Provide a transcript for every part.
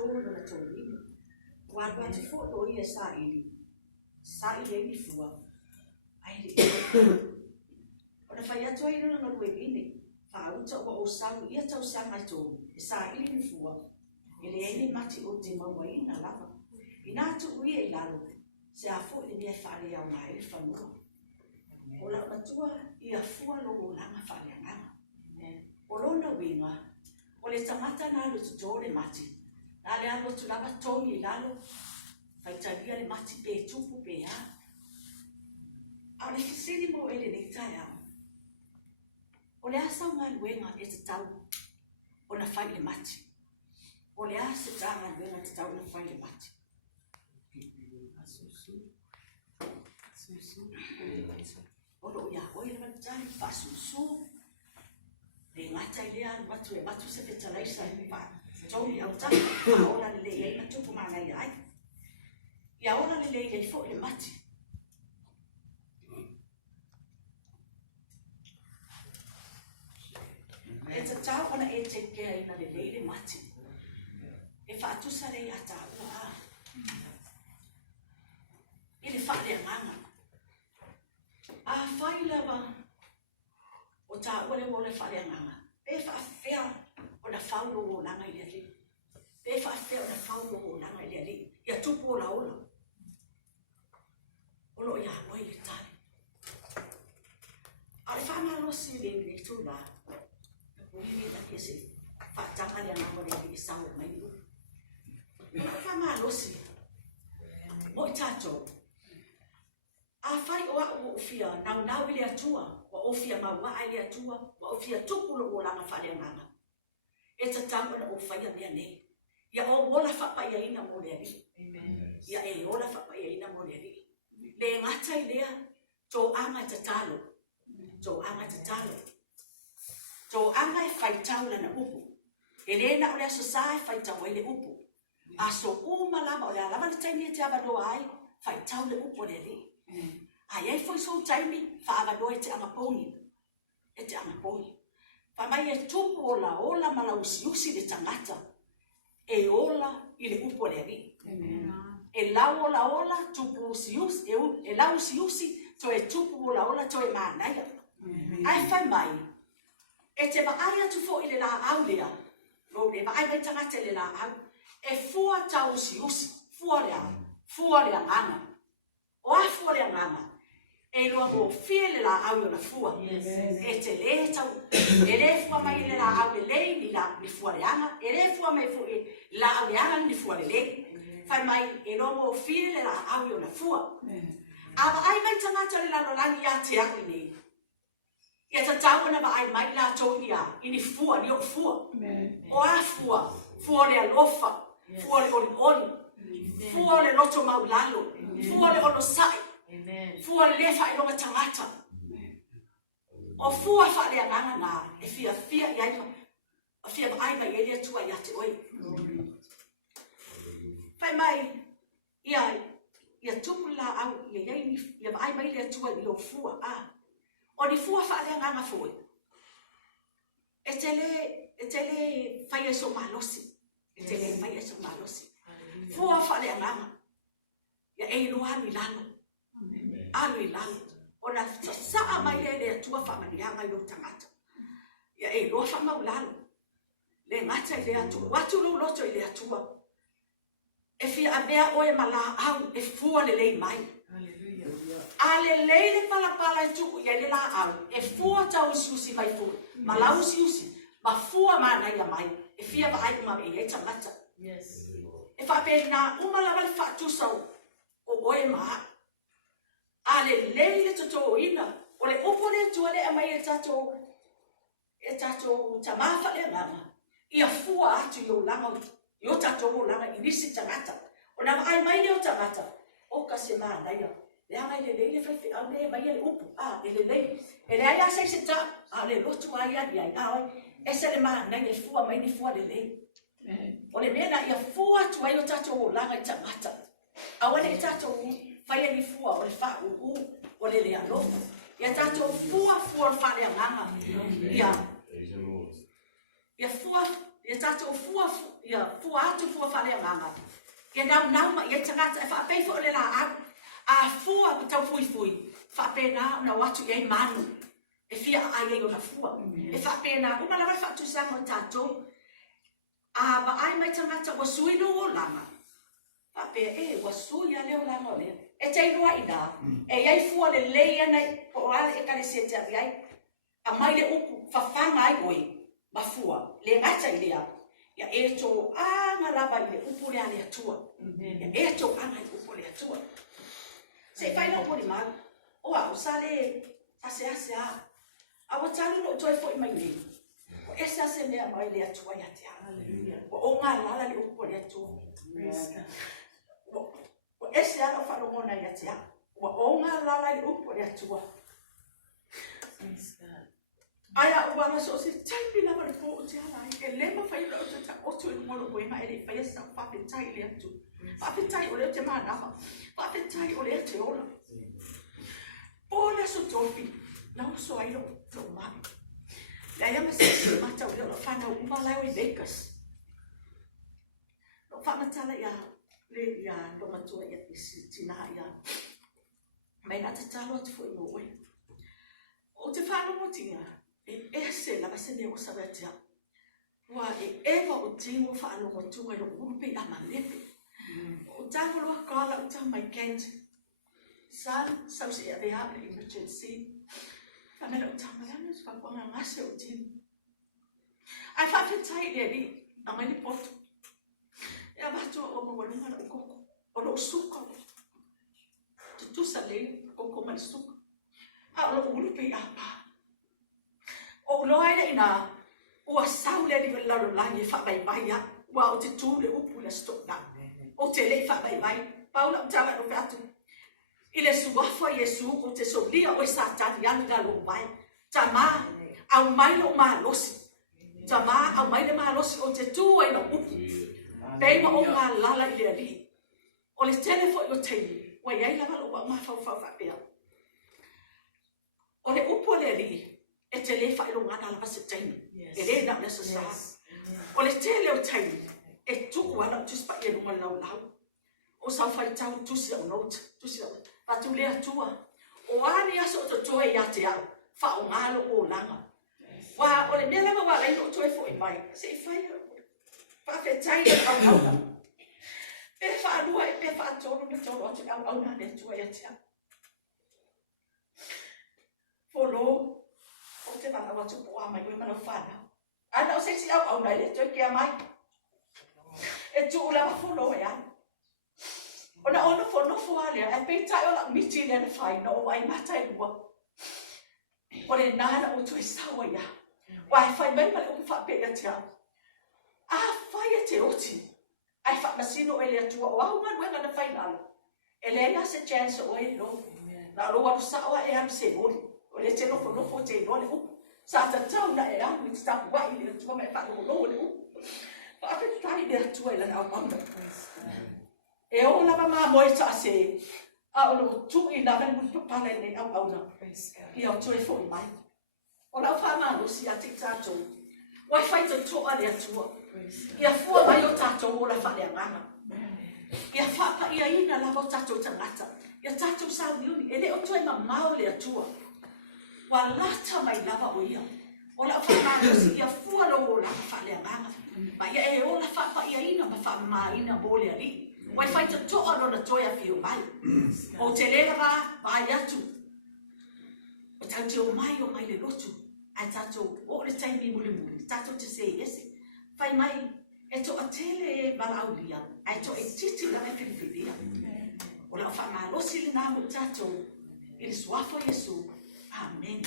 tōru na tōru. Wātua te whoto i e sa ili fua. Ai le o na whai atua i rana ngā ini, whauta o sau ia tau sanga tōru, e sa ili ni fua. E le eni mati o te maua i na lava. I nā tu uia i lalo, se a fo i mea whare au nā ili whanua. O lau matua i a fua lo langa whare anganga. O lona winga, o le tangata nā lo tutore mati. Nā le alo tu lava tongi i lalo, whaitaria le mati pe tupu pe ha. A le kisiri mo ele nei tai au. O le asa ngai wenga e te tau, o na whai le mati. O le asa tanga wenga te tau na whai le mati. O lo ia oi le matai whasusu. Le ngata i lea watu e watu se petalaisa i pa. Tongi au taka, aola le lei na tupu mana i ai. Ia aola le lei le fo le mati. E ta tau ona e te kea ina le lei le mati. E whaatusa rei ata ua a. I le wha le nganga. A whai lewa o ta ua le wole wha le nganga. E wha whea o na whaulo o langa i le li. E wha whea o na whaulo o langa i le li. Ia tupu o la ola. O lo ia oi le tari. A le wha ngalosi le tu la. Ini na kese fatanga le ngamo le sau mai lu. Fa malosi. Mo tato. A fai o ofia na wile atua, o ofia ma wa ai atua, o ofia tupulo o langa fa le ngama. E tango na o fai a nei. Ya o wola fa pa ia ina mo le ali. Amen. Ya e ola fa pa ia ina mo le ali. Le ngata ilea to anga tatalo. To anga tatalo. So anga e whaitau lana upu. E rena o lea sosai whaitau e le upu. A so umalama o lea lama le taimi e te avadoa ai, whaitau le upu le li. A iei foi so taimi, whaavadoa e te anga poni. E te anga poni. Whamai e tupu ola mala usi le tangata. E ola i le upu le li. E lau ola tupu usi, e lau usi, to e tupu ola to e maanaia. Ai whai mai. E te waai atu fo i le la au lea. Lo le waai mai tangata le la au. E fua tau usi. Fua lea nganga. O a fua lea nganga. E loa mo fie le la au na fua. E te le tau. E le fua mai le la au le lei ni la ni fua leanga. E le fua mai fu i la au leanga ni fua le lei. Fai mai e loa mo fie le la au na fua. A waai mai tangata le la no langi a te au nei. Ia ta tau na ba ai mai la toia ini fua ni o fua. O a fua le alofa, fua le oli, fua le loto maulalo, fua le ono sai, fua le lefa i longa tangata. O fua fa le ananga na e fia i ai a fia ba ai mai ele tua ia te oi. Fai mai ia tupu la au ia ba ai mai le tua i o fua a. O ni fua fa le nganga foi. E tele fai eso malosi. E tele fai eso malosi. Fua fa le nganga. Ya e lo ani lano. Ani lano. O na sa mai le tua fa mani anga yo tangata. Ya e lo fa mau lano. Le ngata le atu. Watu lo loto le atua. E fia abea o e mala au e fua le lei mai. Ale leile pala e tuku ia le la au. E fua tau usi mai fu. Ma la usi. Ma fua mana ia mai. E fia ba ai uma e tangata. Yes. E fa pe na uma la vale fa tu sau. O oe ma. Ale leile to ina. O le opone tu ale mai e tato. E tato tamafa le ngama. Ia fua atu yo langa. Yo tato mo langa inisi tangata. O na ai mai yo tangata. O kasi mana ia. Le anga le leile fai au le mai le upu le leile e le ai asa se ta le lotu ai ai ai e se le ma na le fua mai ni fua le leile o le mena ia fua tu ai o tato o langa i tamata a wale tato fai ni fua o le fa o le alo ia tato fua fa le nganga ia fua ia tato fua ia fua atu fua whale nganga. Ia nau ma ia tangata e whapei fo le la au. A fua pa tau fui. Whapei na na watu iei manu. E fia ai ei o na fua. E whapei na uma lawa whatu sanga o tātou. A ba ai mai tangata wa sui no o langa. Whapei wa sui a leo langa o lea. E te inua ina. E iei fua le leia nei po ale e kare se te avi ai. A mai le uku whawhanga ai oi. Ma fua. Le ngata i lea. Ia e tō anga lava i le upu lea lea tua. Ia e tō anga i upu lea tua. Se whaina upu ni mau. Oa, o sa le ase a. A wa talu no toi fo i mai nei. O ese ase mea mai lea tua ia te a. O ngā lala le upu lea tua. O ese ana o whanongona ia te a. O ngā lala le upu lea tua. Aia o wanga so se taimi na mara po o te ala. E lema whaina o te ta oto i moro koenga e le whaia sa whawhetai lea tu. Whawhetai o leo te mānama. Whawhetai o leo te ora. Pōna so tofi. Nau so airo o mai. Ia ia se mata o leo la whana o umalao i Vegas. No whamatala ia le ia no matua ia isi tina ia. Mai nga te talo atu fo i moe. O te whana mo tinga. E se la se ne o sabetia. Wa eva o tingo fa no mo tunga no urupe a malepe. O tango lo kala o tama mai kenzi. San sau se ave ha le emergency. Fa me o tama lana fa ko nga ngase o tingo. Ai fa fetai le ri a mai pot. E ava to o mo wala o koko. O lo suka. Tu sale o ko mai suka. A lo urupe a pa. O loa ina ua saule ni lalo langi fa bai bai ya wa o te tu le upu le stop na o te le fa bai bai paula tala no fatu ile suafo Yesu o te solia o sa tani anu da lo bai tama au mai lo ma losi tama au mai le ma losi o te tu e no upu pe ma o nga lala ile ali o le telefo o te wa ia la lo ma fa pe o le upu le ali e te le wha ilo ngana lava se taimi. E le na lesa sa. O le te leo taimi. E tuku ala tuspa i runga lau. O sau whai tau tusi au note. Tusi au. Patu lea tua. O ani aso o to toe ia te au. Wha o ngalo o langa. Wa o le mea lama wa reino o toe fo i mai. Se i whai wha whe tai au au. Pe wha anua e pe wha atoro na toro atu au na le tua ia te au. Folo. O te mana watu po a mai, koe mana whana. Ana o seisi au nai le toi kia mai. E tu ula ma whono e ana. O na ono whono whoalea, e peitai o la miti le na whaina o ai matai lua. O le nana o tu e sawa ia. Wa e whai mai male o whapea te au. A whai e te oti. Ai whamasino e le atua o au manuenga na whainalo. E le nga se chance o e lo. Na roa no sawa e am se mori. O le te nofo te no le upu. Sa ta tau na e amu i te tapu wai le tua me whaka o le upu. Wha ape tai le atua e lana au mauna. E o lava maa moe ta se. A o lo tu i nana mui papale ne au auna. I au tue fo i mai. O lau wha maa lusi a te tatou. Wai whai te toa le atua. Ia fua mai o tatou o la wha le anganga. Ia whapa ia ina lava o tatou tangata. Ia tatou sa miuni. E le o tue ma mao le atua. Wa lata mai lava o ia. O la wha si ia fua lo o la wha lea nganga. Ma ia e o la wha ia ina ma wha maa ina bole ali. Wai whai te toa no na toia fio mai. O te lera rā, vai atu. O tau te o mai le lotu. Ai tatou, o le taimi mule mule. Tatou te se ese. Whai mai, e to a tele e malau lia. Ai to e titi la me whiriwhiria. O la wha maa losi le nā mo tatou. I le suafo Yesu. Amen.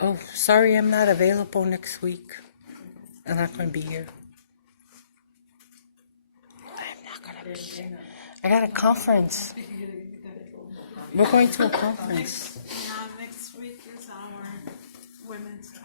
Oh, sorry, I'm not available next week. I'm not going to be here. I'm not going to be here. I got a conference. We're going to a conference. Next week is our appointments